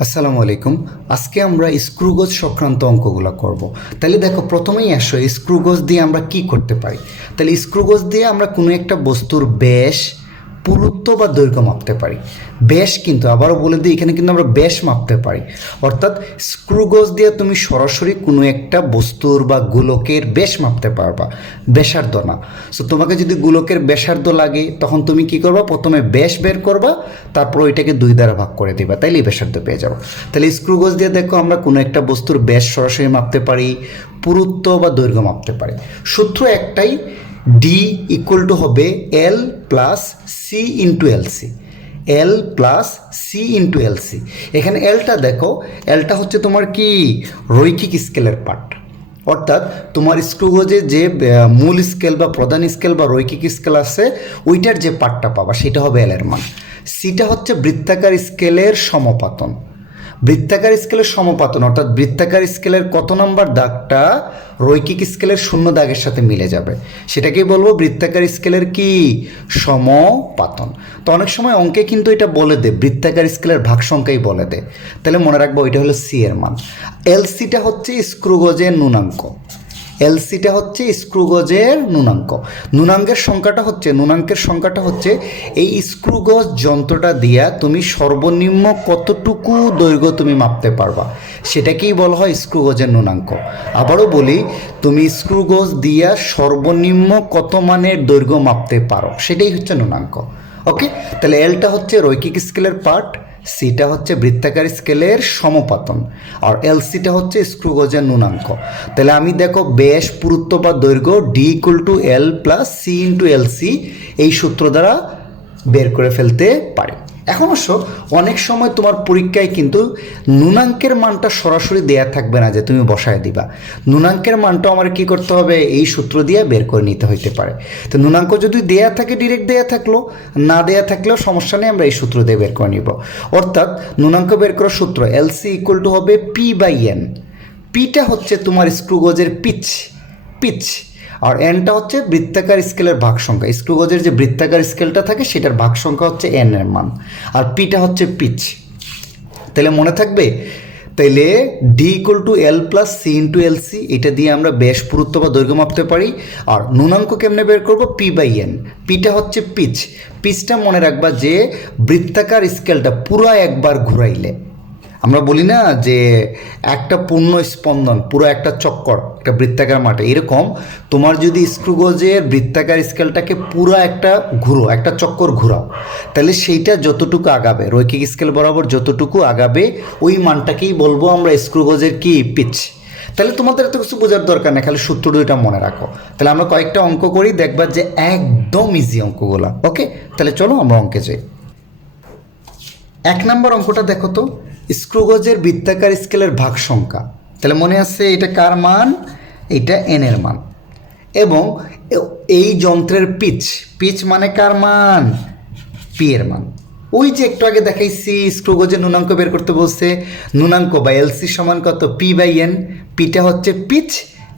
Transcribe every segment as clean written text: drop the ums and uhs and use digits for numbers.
আসসালামু আলাইকুম। আজকে আমরা স্ক্রুগজ সংক্রান্ত অঙ্কগুলো করব। তাহলে দেখো, প্রথমেই আসো স্ক্রুগজ দিয়ে আমরা কি করতে পারি। তাহলে স্ক্রুগজ দিয়ে আমরা কোনো একটা বস্তুর ব্যাস, পুরুত্ব বা দৈর্ঘ্য মাপতে পারি। ব্যাস কিন্তু আবারও বলে দিই, এখানে কিন্তু আমরা ব্যাস মাপতে পারি। অর্থাৎ স্ক্রুগজ দিয়ে তুমি সরাসরি কোনো একটা বস্তুর বা গোলকের ব্যাস মাপতে পারবা, ব্যাসার্ধ না। সো তোমাকে যদি গোলকের ব্যাসার্ধ লাগে তখন তুমি কি করবা, প্রথমে ব্যাস বের করবা, তারপর ওইটাকে 2 দ্বারা ভাগ করে দিবা, তাইলেই ব্যাসার্ধ পেয়ে যাবো। তাহলে স্ক্রুগজ দিয়ে দেখো আমরা কোনো একটা বস্তুর ব্যাস সরাসরি মাপতে পারি, পুরুত্ব বা দৈর্ঘ্য মাপতে পারি। সূত্র একটাই, ডি ইকুয়াল টু হবে এল প্লাস সি ইন্টু এলসি। এল প্লাস সি ইন্টু এলসি। এখানে এলটা দেখো, এলটা হচ্ছে তোমার কি রৈখিক স্কেলের পার্ট। অর্থাৎ তোমার স্ক্রুগজে যে মূল স্কেল বা প্রধান স্কেল বা রৈখিক স্কেল আছে, ওইটার যে পার্টটা পাবা সেটা হবে এল এর মান। সিটা হচ্ছে বৃত্তাকার স্কেলের সমপাতন। বৃত্তাকার স্কেলের সমপাতন অর্থাৎ বৃত্তাকার স্কেলের কত নম্বর দাগটা রৈখিক স্কেলের শূন্য দাগের সাথে মিলে যাবে, সেটাকেই বলবো বৃত্তাকার স্কেলের কি সমপাতন। তো অনেক সময় অঙ্কে কিন্তু এটা বলে দে, বৃত্তাকার স্কেলের ভাগ সংখ্যাই বলে দে। তাহলে মনে রাখবো ওইটা হলো সি এর মান। এলসিটা হচ্ছে স্ক্রুগজের ন্যূনাঙ্ক। এলসিটা হচ্ছে স্ক্রুগজের ন্যূনাঙ্কের সংখ্যাটা হচ্ছে এই স্ক্রুগজ যন্ত্রটা দিয়া তুমি সর্বনিম্ন কতটুকু দৈর্ঘ্য তুমি মাপতে পারবা, সেটাকেই বলা হয় স্ক্রুগজের ন্যূনাঙ্ক। আবারও বলি, তুমি স্ক্রুগজ দিয়া সর্বনিম্ন কত মানের দৈর্ঘ্য মাপতে পারো, সেটাই হচ্ছে ন্যূনাঙ্ক। ওকে, তাহলে এলটা হচ্ছে রৈখিক স্কেলের পার্ট, সিটা হচ্ছে বৃত্তাকার স্কেলের সমপাতন, আর এলসিটা হচ্ছে স্ক্রুগজের ন্যূনাঙ্ক। তাহলে আমি দেখো ব্যাস, পুরুত্ব বা দৈর্ঘ্য D equal to L plus C into LC এই সূত্র দ্বারা বের করে ফেলতে পারি। এখন অবশ্য অনেক সময় তোমার পরীক্ষায় কিন্তু ন্যূনাঙ্কের মানটা সরাসরি দেয়া থাকবে না যে তুমি বসায় দিবা। ন্যূনাঙ্কের মানটা আমার কি করতে হবে, এই সূত্র দিয়ে বের করে নিতে হইতে পারে। তো ন্যূনাঙ্ক যদি দেয়া থাকে ডিরেক্ট দেয়া থাকলো, না দেয়া থাকলেও সমস্যা নেই, আমরা এই সূত্র দিয়ে বের করে নিব। অর্থাৎ ন্যূনাঙ্ক বের করার সূত্র এলসি ইকুয়াল টু হবে পি বাই এন। পিটা হচ্ছে তোমার স্ক্রুগজের পিচ পিচ আর এনটা হচ্ছে বৃত্তাকার স্কেলের ভাগ সংখ্যা। স্ক্রুগজের যে বৃত্তাকার স্কেলটা থাকে সেটার ভাগ সংখ্যা হচ্ছে এন এর মান, আর পিটা হচ্ছে পিচ। তাহলে মনে থাকবে, তাইলে D equal to L plus C into L C, এটা দিয়ে আমরা ব্যাস, পুরুত্ব বা দৈর্ঘ্য মাপতে পারি। আর ন্যূনাঙ্ক কেমনে বের করবো, পি বাই এন। পিটা হচ্ছে পিচ। পিচটা মনে রাখবা যে বৃত্তাকার স্কেলটা পুরো একবার ঘুরাইলে, আমরা বলি না যে একটা পূর্ণ স্পন্দন, পুরো একটা চক্কর একটা বৃত্তাকার মাঠে, এরকম তোমার যদি স্ক্রুগজের বৃত্তাকার স্কেলটাকে পুরো একটা ঘুরো, একটা চক্কর ঘুরাও, তাহলে সেইটা যতটুকু আগাবে, রৈখিক স্কেল বরাবর যতটুকু আগাবে, ওই মানটাকেই বলবো আমরা স্ক্রুগজের কি পিচ। তাহলে তোমাদের এত কিছু বোঝার দরকার নেই, খালি সূত্র দুইটা মনে রাখো। তাহলে আমরা কয়েকটা অঙ্ক করি, দেখবা যে একদম ইজি অঙ্কগুলো। ওকে, তাহলে চলো আমরা অঙ্কে যাই। 1 নম্বর অঙ্কটা দেখো তো, স্ক্রুগজের বৃত্তাকার স্কেলের ভাগ সংখ্যা। তাহলে মনে আছে এটা কার মান, এটা এন এর মান, এবং এই যন্ত্রের পিচ, পিচ মানে কার মান, পি এর মান। ওই যে একটু আগে দেখাইছি স্ক্রুগজের ন্যূনাঙ্ক বের করতে বলছে, ন্যূনাঙ্ক বা এলসি সমান কত, পি বাই এন। পিটা হচ্ছে পিচ,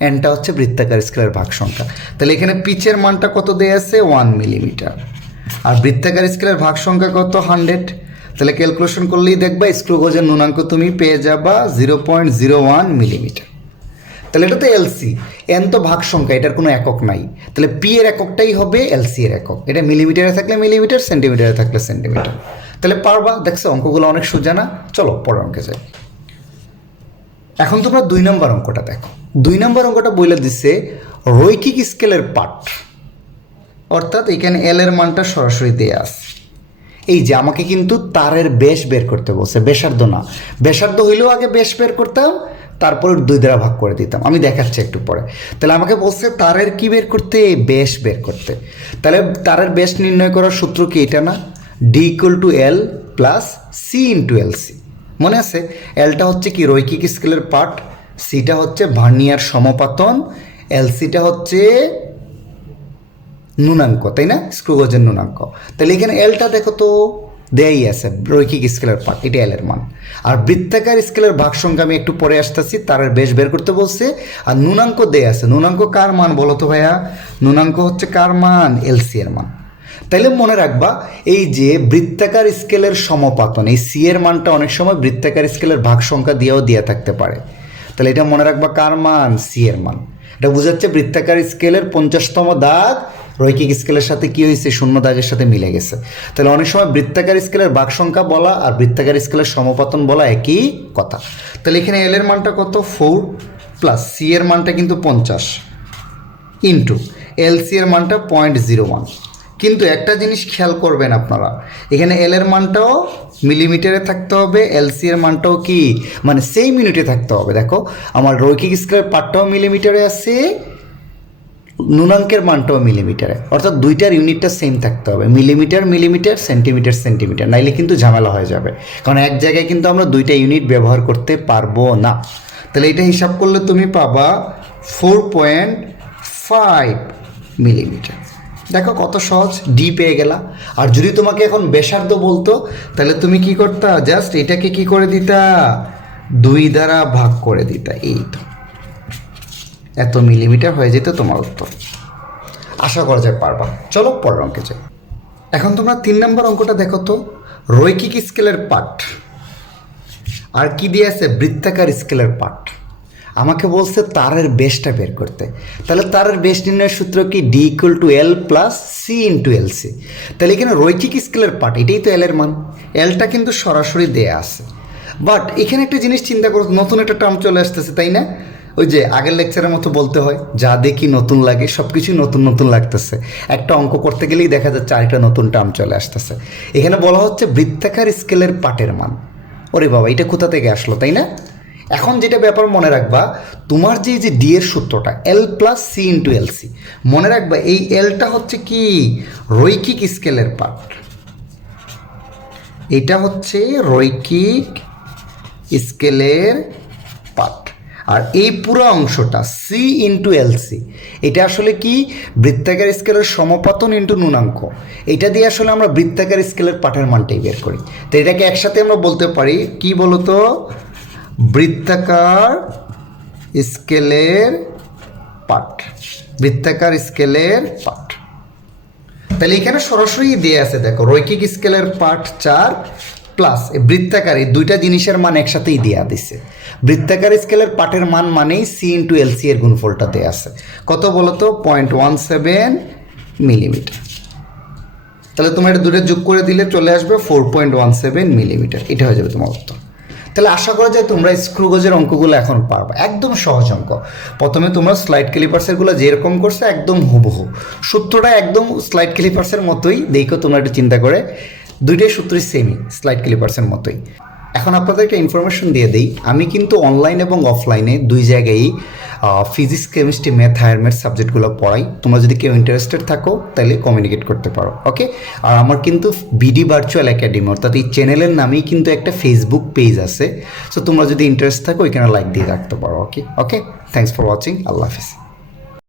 এনটা হচ্ছে বৃত্তাকার স্কেলের ভাগ সংখ্যা। তাহলে এখানে পিচের মানটা কত দেয়া আছে, 1 মিলিমিটার, আর বৃত্তাকার স্কেলের ভাগ সংখ্যা কত, 100। তাহলে ক্যালকুলেশন করলেই দেখবা স্ক্রুগজের ন্যূনাঙ্ক তুমি পেয়ে যাবা 0.01 মিলিমিটার। তাহলে এটা তো এলসি, এন তো ভাগ সংখ্যা, এটার কোনো একক নাই। তাহলে পি এর এককটাই হবে এলসি এর একক। এটা মিলিমিটারে থাকলে মিলিমিটার, সেন্টিমিটারে থাকলে সেন্টিমিটার। তাহলে পারবা, দেখছো অঙ্কগুলো অনেক সোজা না। চলো পরের অঙ্কে যাই। এখন তোমরা 2 নম্বর অঙ্কটা দেখো। 2 নম্বর অঙ্কটা বলে দিচ্ছে রৈখিক স্কেলের পার্ট, অর্থাৎ এখানে এল এর মানটা সরাসরি দেয়া আছে। এই যে আমাকে কিন্তু তারের ব্যাস বের করতে বলছে, ব্যাসার্ধ না। ব্যাসার্ধ হইলেও আগে ব্যাস বের করতাম, তারপর 2 দ্বারা ভাগ করে দিতাম, আমি দেখাচ্ছি একটু পরে। তাহলে আমাকে বলছে তারের কি বের করতে, ব্যাস বের করতে। তাহলে তারের ব্যাস নির্ণয় করার সূত্র কি, এটা না, D equal to L plus C into L C. মনে আছে, এলটা হচ্ছে কি রৈখিক স্কেলের পার্ট, সিটা হচ্ছে ভার্নিয়ার সমপাতন, এলসিটা হচ্ছে ন্যূনাঙ্ক, তাই না, স্ক্রুগজের ন্যূনাঙ্ক। তাহলে এখানে এলটা দেখো তো দেয়াই আছে, রৈখিক স্কেলের পার্ট, এটা এল এর মান। আর বৃত্তাকার স্কেলের ভাগ সংখ্যা আমি একটু পরে আসতেছি, তার বেশ বের করতে বলছে। আর ন্যূনাঙ্ক দেয়া আছে, ন্যূনাঙ্ক কার মান বলো তো ভাইয়া, ন্যূনাঙ্ক হচ্ছে কার মান, এলসি এর মান। তাইলে মনে রাখবা এই যে বৃত্তাকার স্কেলের সমাপতন, এই সি এর মানটা অনেক সময় বৃত্তাকার স্কেলের ভাগ সংখ্যা দিয়েও দেওয়া থাকতে পারে। তাহলে এটা মনে রাখবা কার মান? সি এর মান। এটা বোঝাচ্ছে বৃত্তাকার স্কেলের 50তম দাগ রৈখিক স্কেলের সাথে কি হয়েছে? শূন্য দাগের সাথে মিলে গেছে। তাহলে অনেক সময় বৃত্তাকার স্কেলের ভাগ সংখ্যা বলা আর বৃত্তাকার স্কেলের সমাপতন বলা একই কথা। তাহলে এখানে এল এর মানটা কত? 4 প্লাস সি এর মানটা কিন্তু 50 ইন্টু এল সি এর মানটা 0.01। কিন্তু একটা জিনিস খেয়াল করবেন আপনারা, এখানে এল এর মানটাও মিলিমিটারে থাকতে হবে, এল সি এর মানটাও কি মানে সেই ইউনিটে থাকতে হবে। দেখো আমার রৈখিক স্কেলের পার্টটাও মিলিমিটারে আছে, নুনাঙ্কের মানটাও মিলিমিটারে, অর্থাৎ দুইটার ইউনিটটা সেম থাকতে হবে, মিলিমিটার মিলিমিটার, সেন্টিমিটার সেন্টিমিটার, নাইলে কিন্তু ঝামেলা হয়ে যাবে। কারণ এক জায়গায় কিন্তু আমরা দুইটা ইউনিট ব্যবহার করতে পারবো না। তাহলে এটা হিসাব করলে তুমি পাবা 4.5 মিলিমিটার। দেখো কত সহজ, ডি পেয়ে গেলা। আর যদি তোমাকে এখন ব্যাসার্ধ বলতো তাহলে তুমি কি করতা? জাস্ট এটাকে কি করে দিতা? 2 দ্বারা ভাগ করে দিতা। এই তো এত মিলিমিটার হয়ে যেত তোমার উত্তর। আশা করা যায় পারবা। চলো পরের অঙ্কে যাই। এখন তোমরা 3 নম্বর অঙ্কটা দেখো তো, রৈখিক স্কেলের পাঠ আর কি দিয়ে আছে? বৃত্তাকার স্কেলের পাঠ। আমাকে বলছে তারের বেসটা বের করতে। তাহলে তারের বেস নির্ণয়ের সূত্র কি? D equal to L plus C into L C. তাহলে এখানে রৈখিক স্কেলের পার্ট, এটাই তো এল এর মান, এলটা কিন্তু সরাসরি দেয়া আছে। বাট এখানে একটা জিনিস চিন্তা করো, নতুন একটা টার্ম চলে আসতেছে, তাই না? ওই যে আগের লেকচারের মতো বলতে হয়, যা দেখি নতুন লাগে, সব কিছুই নতুন নতুন লাগতেছে। একটা অঙ্ক করতে গেলেই দেখা যাচ্ছে আরেকটা নতুন টার্ম চলে আসতেছে। এখানে বলা হচ্ছে বৃত্তাকার স্কেলের পাটের মান। ওরে বাবা, এটা কোথা থেকে আসলো, তাই না? এখন যেটা ব্যাপার মনে রাখবা, তোমার যে ডি এর সূত্রটা L plus C into L C, মনে রাখবা এই এলটা হচ্ছে কি? রৈখিক স্কেলের পার্ট, এটা হচ্ছে রৈখিক স্কেলের পার্ট। আর এই পুরো অংশটা সি ইন্টু এল সি, এটা আসলে কি? বৃত্তাকার স্কেলের সমাপতন ইন্টু নুনাঙ্ক। এটা দিয়ে আসলে আমরা বৃত্তাকার স্কেলের পাঠের মানটাই বের করি। তো এটাকে একসাথে আমরা বলতে পারি কি বলতো? বৃত্তাকার স্কেলের পাঠ, বৃত্তাকার স্কেলের পাঠ। তাহলে এখানে সরাসরি দিয়ে আছে, দেখো রৈখিক স্কেলের পাঠ 4 প্লাস বৃত্তাকার, এই দুইটা জিনিসের মান একসাথেই দেওয়া দিছে। বৃত্তাকার স্কেলের পাঠের মান মানেই সি ইন্টু এল সি এর গুণফলটা দেওয়া আছে। কত বলতো? 0.17 মিলিমিটার। তাহলে তোমার এটা দুটো যোগ করে দিলে চলে আসবে 4.17 মিলিমিটার। এটা হয়ে যাবে তোমার উত্তর। তাহলে আশা করা যায় তোমরা স্ক্রু গজের অঙ্কগুলো এখন পারবা, একদম সহজ অঙ্ক। প্রথমে তোমরা স্লাইড ক্যালিপার্সেরগুলো যেরকম করছে একদম হুবহু, সূত্রটা একদম স্লাইড ক্যালিপার্সের মতোই। দেখো তোমরা একটু চিন্তা করে, দুইটাই সূত্রই সেমই, স্লাইড ক্যালিপার্সের মতোই। এখন আপনাদের একটা ইনফরমেশন দিয়ে দিই, আমি কিন্তু অনলাইন এবং অফলাইনে দুই জায়গায়ই physics, chemistry, math, higher math সাবজেক্টগুলো পড়াই। তোমরা যদি কেউ ইন্টারেস্টেড থাকো তাহলে কমিউনিকেট করতে পারো, ওকে? আর আমার কিন্তু বিডি ভার্চুয়াল একাডেমি, অর্থাৎ এই চ্যানেলের নামেই কিন্তু একটা ফেসবুক পেজ আছে। সো তোমরা যদি ইন্টারেস্ট থাকো ওইখানে লাইক দিয়ে রাখতে পারো, ওকে? Thanks for watching. আল্লাহ হাফিজ।